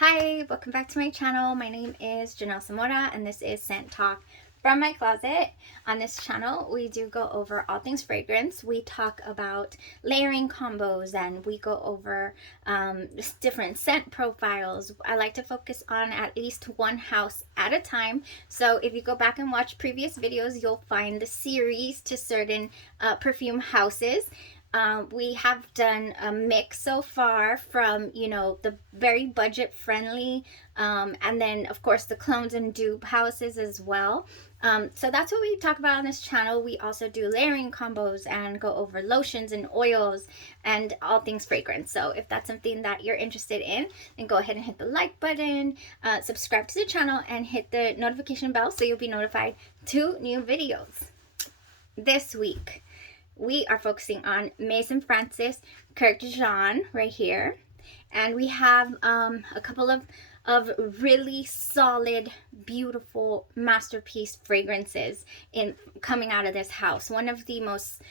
Hi, welcome back to my channel. My name is Janellescentcloset and this is Scent Talk from my closet. On this channel, we do go over all things fragrance. We talk about layering combos and we go over just different scent profiles. I like to focus on at least one house at a time. So if you go back and watch previous videos, you'll find the series to certain perfume houses. We have done a mix so far from, the very budget friendly, and then of course the clones and dupe houses as well. So that's what we talk about on this channel. We also do layering combos and go over lotions and oils and all things fragrance. So if that's something that you're interested in, then go ahead and hit the like button, subscribe to the channel, and hit the notification bell so you'll be notified to new videos. This week, we are focusing on Maison Francis Kurkdjian right here. And we have a couple of really solid, beautiful masterpiece fragrances coming out of this house. One of the most,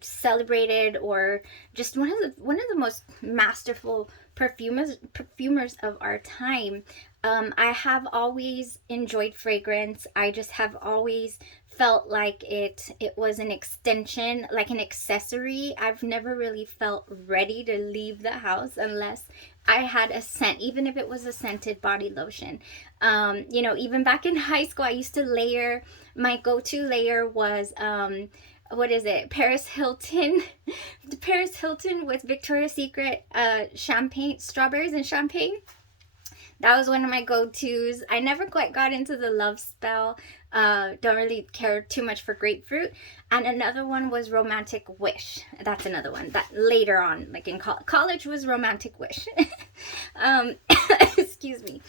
celebrated, or just one of the most masterful perfumers of our time. I have always enjoyed fragrance. I just have always felt like it was an extension, like an accessory. I've never really felt ready to leave the house unless I had a scent, even if it was a scented body lotion. Even back in high school, I used to layer. My go-to layer was what is it? Paris Hilton. The Paris Hilton with Victoria's Secret champagne, strawberries and champagne. That was one of my go-tos. I never quite got into the Love Spell. Don't really care too much for grapefruit. And another one was Romantic Wish. That's another one that later on, like in college, was Romantic Wish. Excuse me.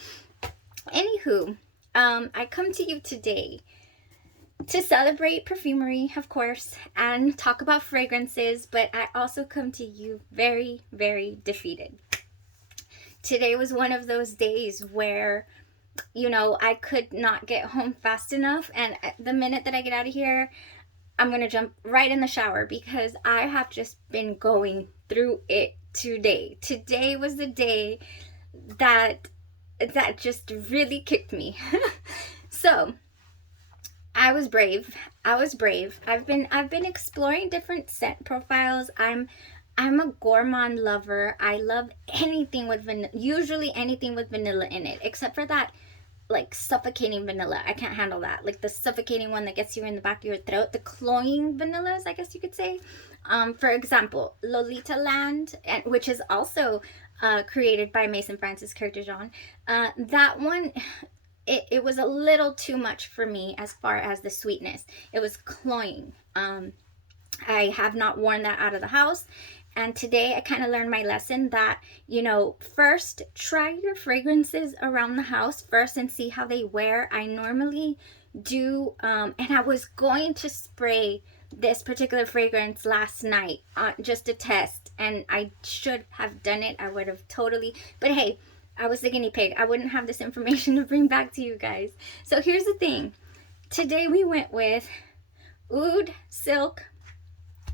Anywho, I come to you today to celebrate perfumery, of course, and talk about fragrances, but I also come to you very, very defeated. Today was one of those days where, I could not get home fast enough. And the minute that I get out of here, I'm going to jump right in the shower because I have just been going through it today. Today was the day that just really kicked me. So I was brave. I've been exploring different scent profiles. I'm a gourmand lover. I love anything with vanilla, usually anything with vanilla in it, except for that, like, suffocating vanilla. I can't handle that. Like the suffocating one that gets you in the back of your throat, the cloying vanillas, I guess you could say. For example, Lolita Land, which is also created by Maison Francis Kurkdjian. That one, it was a little too much for me as far as the sweetness. It was cloying. I have not worn that out of the house. And today I kind of learned my lesson that, first try your fragrances around the house first and see how they wear. I normally do, and I was going to spray this particular fragrance last night just to test, and I should have done it. I would have totally, but hey, I was the guinea pig. I wouldn't have this information to bring back to you guys. So here's the thing. Today we went with Oud Silk.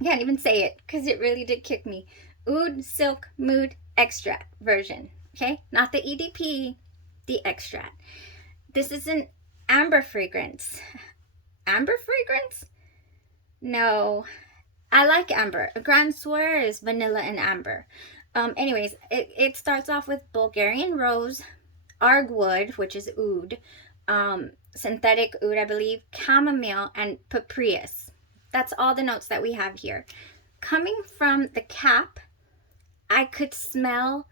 I can't even say it because it really did kick me. Oud Satin Mood Extrait version. Okay? Not the EDP, the Extrait. This is an amber fragrance. Amber fragrance? No. I like amber. A Grand Soir is vanilla and amber. Anyways, it starts off with Bulgarian rose, arguwood, which is oud, synthetic oud, I believe, chamomile, and papyrus. That's all the notes that we have here. Coming from the cap, I could smell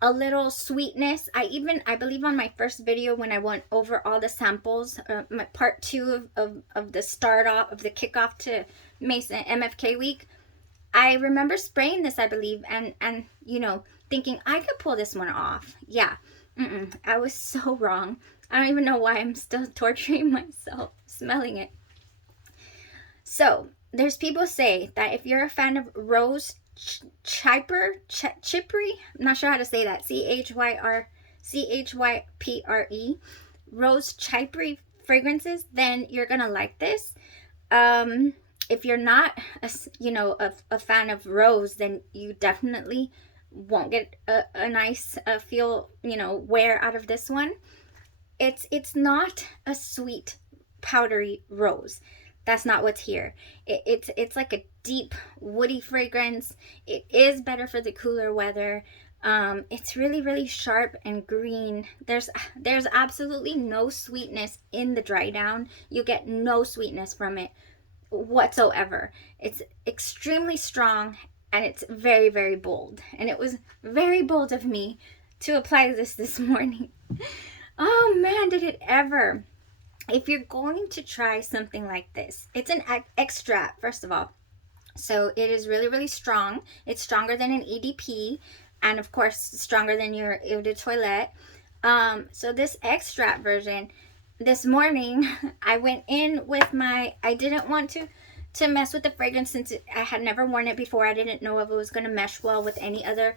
a little sweetness. I believe on my first video when I went over all the samples, my part 2 of the start off, of the kickoff to Mason MFK week, I remember spraying this, I believe, and thinking I could pull this one off. Yeah, I was so wrong. I don't even know why I'm still torturing myself smelling it. So, there's people say that if you're a fan of rose chypre, I'm not sure how to say that, Chypre, rose chypre fragrances, then you're gonna like this. If you're not a fan of rose, then you definitely won't get a nice feel, wear out of this one. It's not a sweet powdery rose. That's not what's here. It's like a deep woody fragrance. It is better for the cooler weather. It's really, really sharp and green. There's absolutely no sweetness in the dry down. You get no sweetness from it whatsoever. It's extremely strong, and it's very, very bold. And it was very bold of me to apply this morning. Oh man, did it ever. If you're going to try something like this, it's an extrait, first of all. So it is really, really strong. It's stronger than an EDP, and of course stronger than your Eau de Toilette. So this extrait version, this morning I went in with I didn't want to mess with the fragrance since I had never worn it before. I didn't know if it was going to mesh well with any other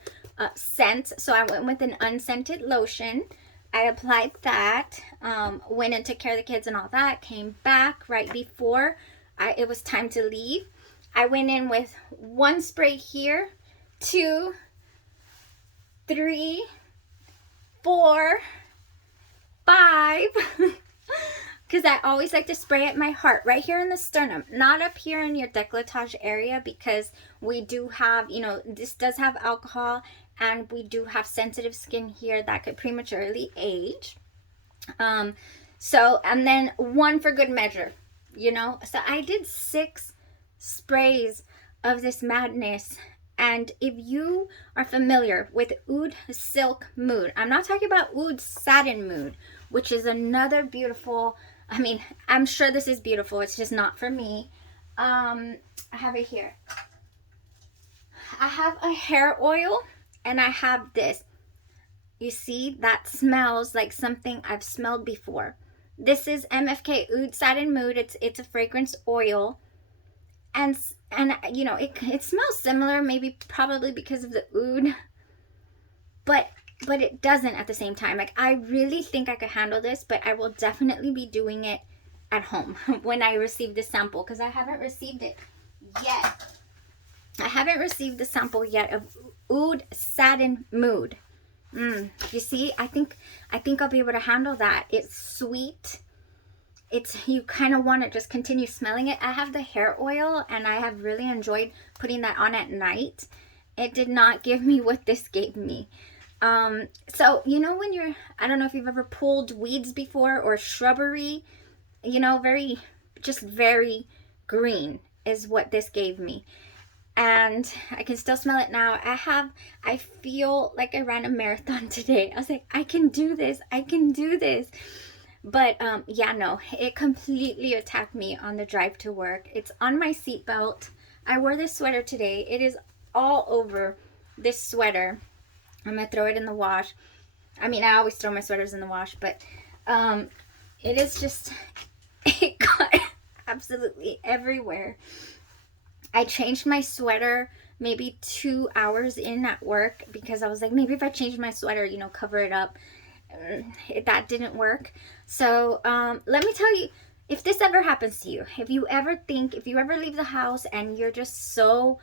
scent. So I went with an unscented lotion. I applied that, went and took care of the kids and all that, came back right before it was time to leave. I went in with 1 spray here, 2, 3, 4, 5, because I always like to spray at my heart, right here in the sternum, not up here in your décolletage area, because we do have, this does have alcohol, and we do have sensitive skin here that could prematurely age. So, and then 1 for good measure, So I did 6 sprays of this madness. And if you are familiar with Oud Silk Mood, I'm not talking about Oud Satin Mood, which is another beautiful, I'm sure this is beautiful. It's just not for me. I have it here. I have a hair oil. And I have this. You see, that smells like something I've smelled before. This is MFK Oud Satin Mood. It's a fragrance oil. And it smells similar, maybe probably because of the oud. But it doesn't at the same time. Like, I really think I could handle this, but I will definitely be doing it at home when I receive the sample, because I haven't received it yet. I haven't received the sample yet of Oud Satin Mood. You see, I think I'll be able to handle that. It's sweet. You kind of want to just continue smelling it. I have the hair oil, and I have really enjoyed putting that on at night. It did not give me what this gave me. So, when I don't know if you've ever pulled weeds before, or shrubbery, very green is what this gave me. And I can still smell it now. I feel like I ran a marathon today. I was like, I can do this. But no, it completely attacked me on the drive to work. It's on my seatbelt. I wore this sweater today. It is all over this sweater. I'm gonna throw it in the wash. I always throw my sweaters in the wash, but it is just, it got absolutely everywhere. I changed my sweater maybe 2 hours in at work, because I was like, maybe if I change my sweater, cover it up. That didn't work. So let me tell you, if this ever happens to you, if you ever leave the house and you're just so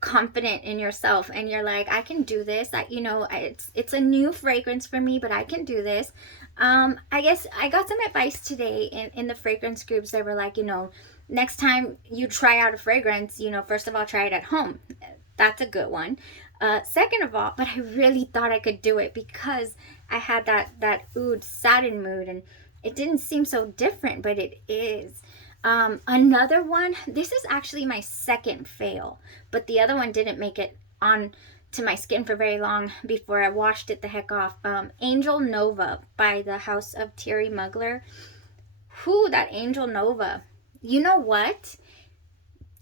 confident in yourself and you're like, I can do this, it's a new fragrance for me, but I can do this. I guess I got some advice today in the fragrance groups. They were like, next time you try out a fragrance, first of all, try it at home. That's a good one. Second of all, but I really thought I could do it because I had that Oud Satin Mood, and it didn't seem so different, but it is. Another one, this is actually my second fail, but the other one didn't make it on to my skin for very long before I washed it the heck off. Angel Nova by the House of Thierry Mugler. Whew, that Angel Nova. You know what?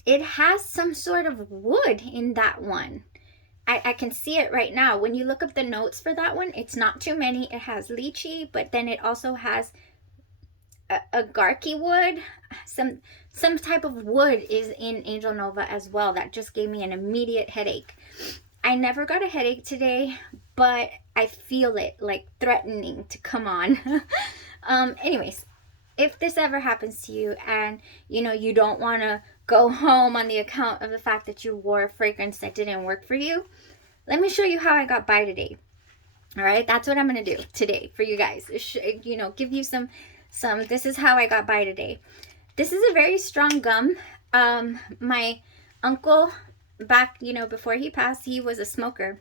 It has some sort of wood in that one. I can see it right now. When you look up the notes for that one, it's not too many. It has lychee, but then it also has a garki wood. Some type of wood is in Angel Nova as well. That just gave me an immediate headache. I never got a headache today, but I feel it like threatening to come on. Anyways, if this ever happens to you and you don't want to go home on the account of the fact that you wore a fragrance that didn't work for you, let me show you how I got by today. All right, that's what I'm gonna do today for you guys. You know, give you some. This is how I got by today. This is a very strong gum. My uncle, back, you know, before he passed, he was a smoker,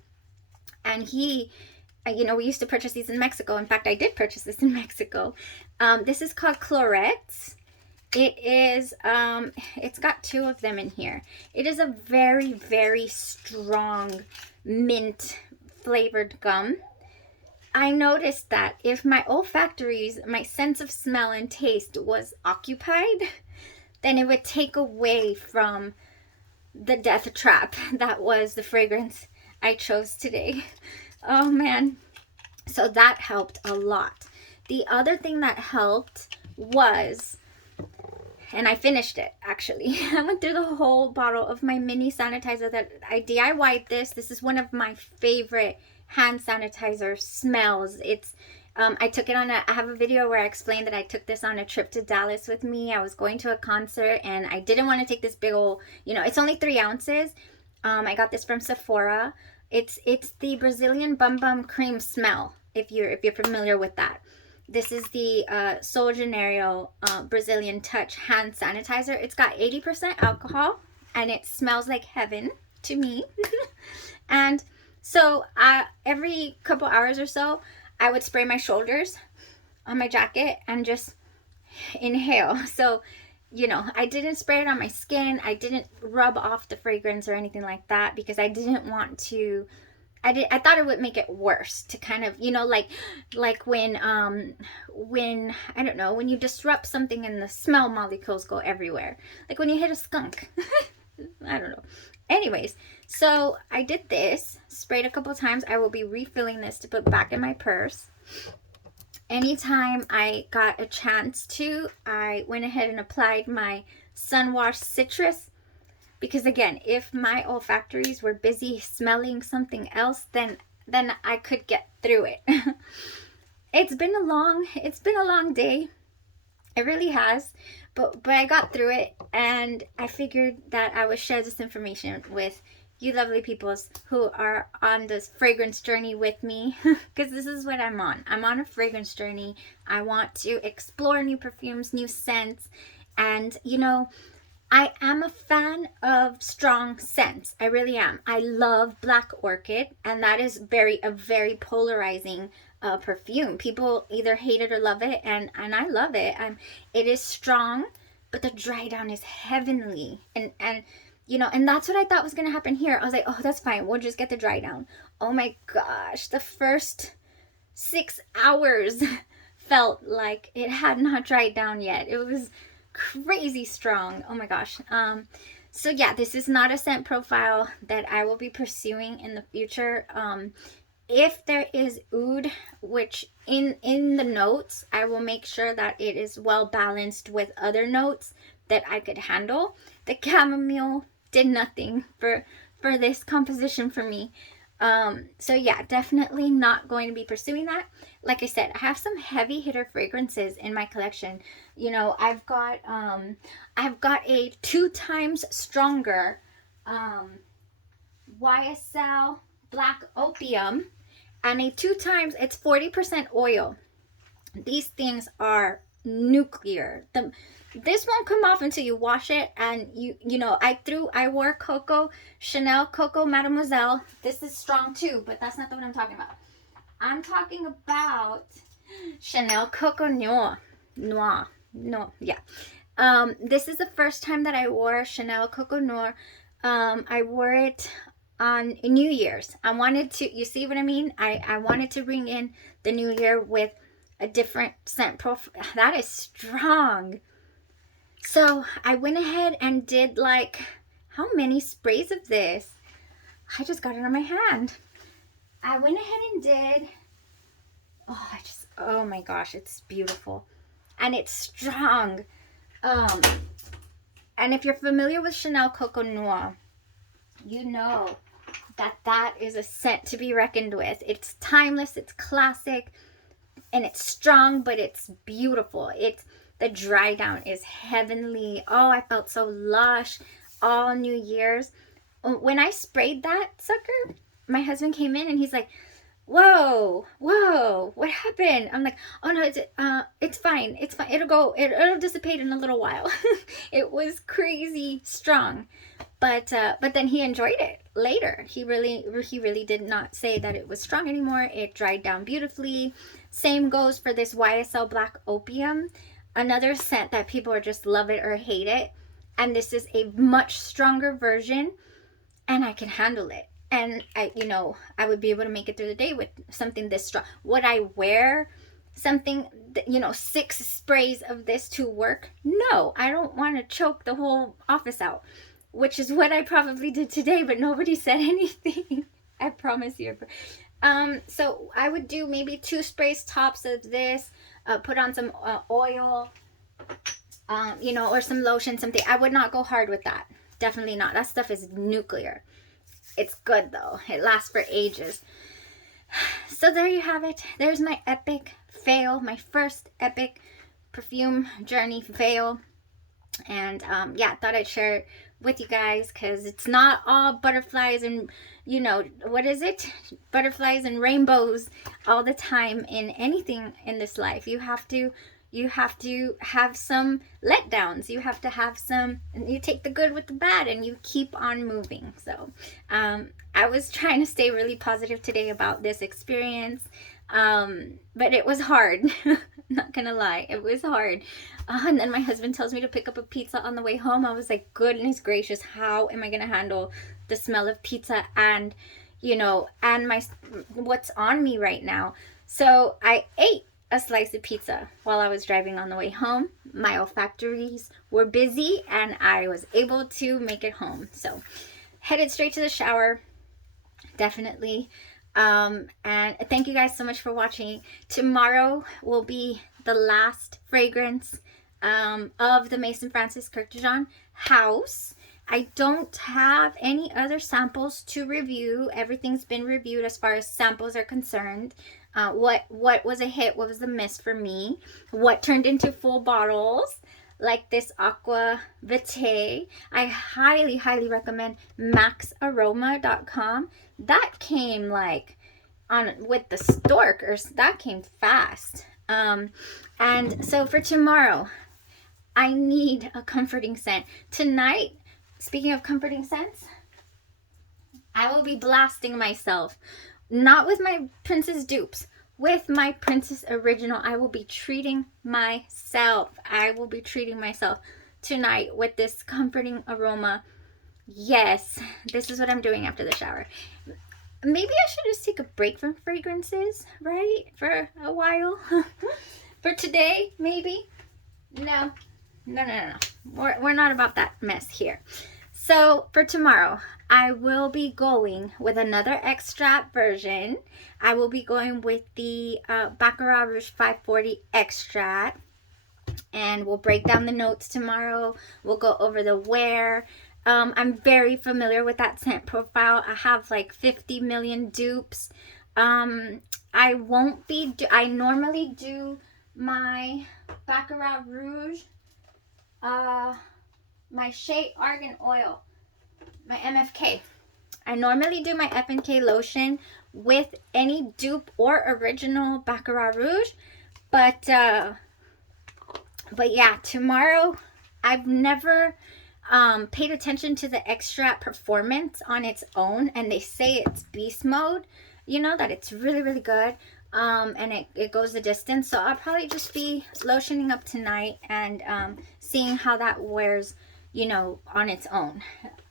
and he, you know, we used to purchase these in Mexico. In fact, I did purchase this in Mexico. This is called Clorets. It is, it's got 2 of them in here. It is a very, very strong mint flavored gum. I noticed that if my olfactories, my sense of smell and taste was occupied, then it would take away from the death trap that was the fragrance I chose today. Oh man. So that helped a lot. The other thing that helped was, and I finished it actually. I went through the whole bottle of my mini sanitizer that I DIY'd this. This is one of my favorite hand sanitizer smells. It's I took it on I have a video where I explained that I took this on a trip to Dallas with me. I was going to a concert and I didn't want to take this big old, you know, it's only 3 ounces. I got this from Sephora. It's the Brazilian Bum Bum Cream smell, if you're familiar with that. This is the Sol Janeiro Brazilian Touch hand sanitizer. It's got 80% alcohol and it smells like heaven to me. And so every couple hours or so, I would spray my shoulders on my jacket and just inhale. So, you know, I didn't spray it on my skin. I didn't rub off the fragrance or anything like that because I didn't want to. I thought it would make it worse to kind of, you know, like when I don't know, when you disrupt something and the smell molecules go everywhere. Like when you hit a skunk. I don't know. Anyways, so I did this, sprayed a couple times. I will be refilling this to put back in my purse. Anytime I got a chance to, I went ahead and applied my Sunwash Citrus. Because again, if my olfactories were busy smelling something else, then I could get through it. It's been a long day. It really has. But I got through it, and I figured that I would share this information with you lovely peoples who are on this fragrance journey with me, because this is what I'm on. I'm on a fragrance journey. I want to explore new perfumes, new scents, and you know, I am a fan of strong scents. I really am. I love Black Orchid, and that is a very polarizing perfume. People either hate it or love it, and I love it. It is strong, but the dry down is heavenly, and you know, and that's what I thought was gonna happen here. I was like, oh, that's fine. We'll just get the dry down. Oh my gosh, the first 6 hours felt like it had not dried down yet. It was crazy strong. Oh my gosh. So yeah, this is not a scent profile that I will be pursuing in the future. If there is oud, which in the notes, I will make sure that it is well balanced with other notes that I could handle. The chamomile did nothing for this composition for me. So yeah, definitely not going to be pursuing that. Like I said, I have some heavy hitter fragrances in my collection. You know, I've got a 2 times stronger YSL Black Opium, and a 2 times, it's 40% oil. These things are nuclear. This won't come off until you wash it, and you know, I wore Coco, Chanel Coco Mademoiselle. This is strong too, but that's not the one I'm talking about. I'm talking about Chanel Coco Noir. Yeah. This is the first time that I wore Chanel Coco Noir. I wore it on New Year's. I wanted to, you see what I mean? I wanted to bring in the new year with a different scent profile. That is strong. So I went ahead and did like, how many sprays of this? I just got it on my hand. I went ahead and did, oh my gosh, it's beautiful. And it's strong. And if you're familiar with Chanel Coco Noir, you know that is a scent to be reckoned with. It's timeless, it's classic, and it's strong, but it's beautiful. The dry down is heavenly. Oh, I felt so lush all New Year's. When I sprayed that sucker, my husband came in and he's like, whoa, what happened? I'm like, oh no, it's fine, it'll dissipate in a little while. It was crazy strong, but then he enjoyed it later. He really did not say that it was strong anymore. It dried down beautifully. Same goes for this YSL Black Opium, another scent that people are just love it or hate it, and this is a much stronger version, and I can handle it. And I would be able to make it through the day with something this strong. Would I wear something, 6 sprays of this to work? No, I don't want to choke the whole office out, which is what I probably did today, but nobody said anything. I promise you. So I would do maybe 2 sprays tops of this, put on some oil, or some lotion, something. I would not go hard with that. Definitely not. That stuff is nuclear. It's good though. It lasts for ages. So there you have it. There's my epic fail, my first epic perfume journey fail. And yeah, thought I'd share it with you guys, because it's not all butterflies and what is it? Butterflies and rainbows all the time in anything in this life. You have to have some letdowns. You have to have some, you take the good with the bad and you keep on moving. So I was trying to stay really positive today about this experience, but it was hard. Not gonna lie, it was hard. And then my husband tells me to pick up a pizza on the way home. I was like, goodness gracious, how am I gonna handle the smell of pizza and and what's on me right now? So I ate a slice of pizza while I was driving on the way home. My olfactories were busy and I was able to make it home. So headed straight to the shower, definitely. And thank you guys so much for watching. Tomorrow will be the last fragrance of the Maison Francis Kurkdjian house. I don't have any other samples to review. Everything's been reviewed as far as samples are concerned. What was a hit, what was a miss for me, what turned into full bottles, like this Aqua Vitae. I highly recommend maxaroma.com. That came like with the stork, or that came fast. And so for tomorrow, I need a comforting scent. Tonight, speaking of comforting scents, I will be blasting myself. Not with my Princess dupes, with my Princess original. I will be treating myself. I will be treating myself tonight with this comforting aroma. Yes, this is what I'm doing after the shower. Maybe I should just take a break from fragrances, right? For a while. For today, maybe. No. We're not about that mess here. So for tomorrow, I will be going with another Extrait version. I will be going with the Baccarat Rouge 540 Extrait. And we'll break down the notes tomorrow. We'll go over the wear. I'm very familiar with that scent profile. I have like 50 million dupes. I normally do my Baccarat Rouge, my Shea Argan Oil, my MFK. I normally do my FNK lotion with any dupe or original Baccarat Rouge, but yeah, tomorrow, I've never paid attention to the Extrait performance on its own, and they say it's beast mode, that it's really good, and it goes the distance. So I'll probably just be lotioning up tonight and seeing how that wears, on its own.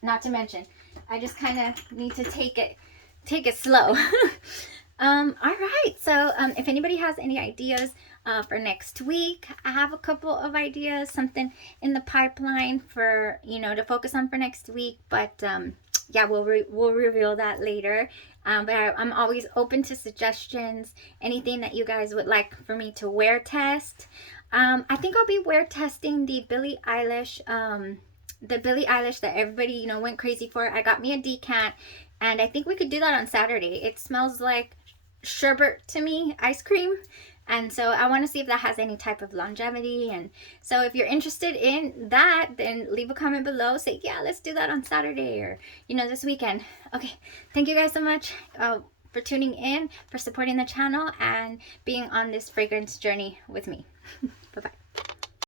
Not to mention, I just kind of need to take it slow. All right, so if anybody has any ideas for next week, I have a couple of ideas, something in the pipeline for to focus on for next week, but yeah, we'll reveal that later. But I'm always open to suggestions, anything that you guys would like for me to wear test. I think I'll be wear testing the Billie Eilish that everybody went crazy for. I got me a decant, and I think we could do that on Saturday. It smells like sherbet to me, ice cream, And so I want to see if that has any type of longevity. And so if you're interested in that, then leave a comment below. Say, yeah, let's do that on Saturday or, you know, this weekend. Okay, thank you guys so much for tuning in, for supporting the channel, and being on this fragrance journey with me. Bye-bye.